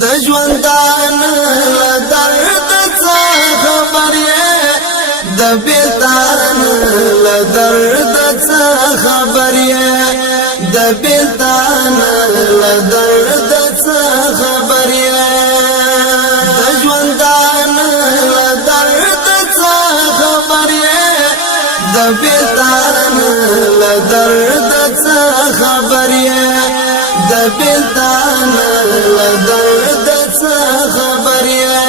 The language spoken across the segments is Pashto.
د ژوندان له درد څه خبر یې د بیلتان له درد څه خبر یې د بیلتان له درد څه خبر یې د ژوندان له درد څه خبر یې د بیلتان له درد څه خبر یې د بیلتان له درد څه خبر یې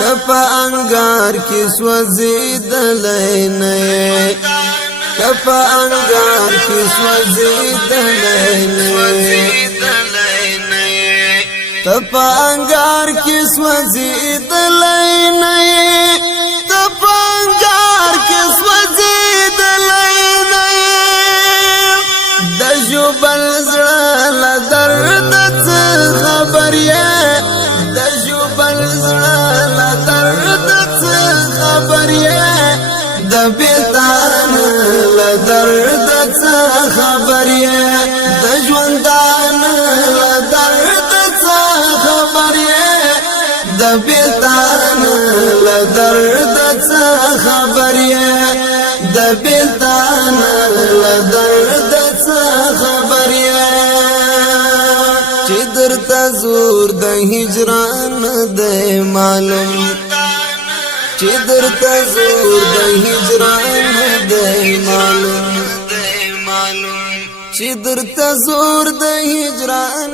کپا انګار کې سوځېدلې نه یې کپا انګار کې سوځېدلې نه یې کپا انګار کې سوځېدلې نه یې کپا انګار کې سوځېدلې نه یې د ژوبل زړه له درد څه خبر یې د ژوبل زړه له درد څه خبر یې د بیلتان له درد څه خبر یې د ژوندان له درد څه خبر یې د بیلتان له درد څه خبر یې د بیلتان له درد څه خبر یې چې درته زور د هجران دی معلوم چې درته زور د هجران دی معلوم چې درته زور د هجران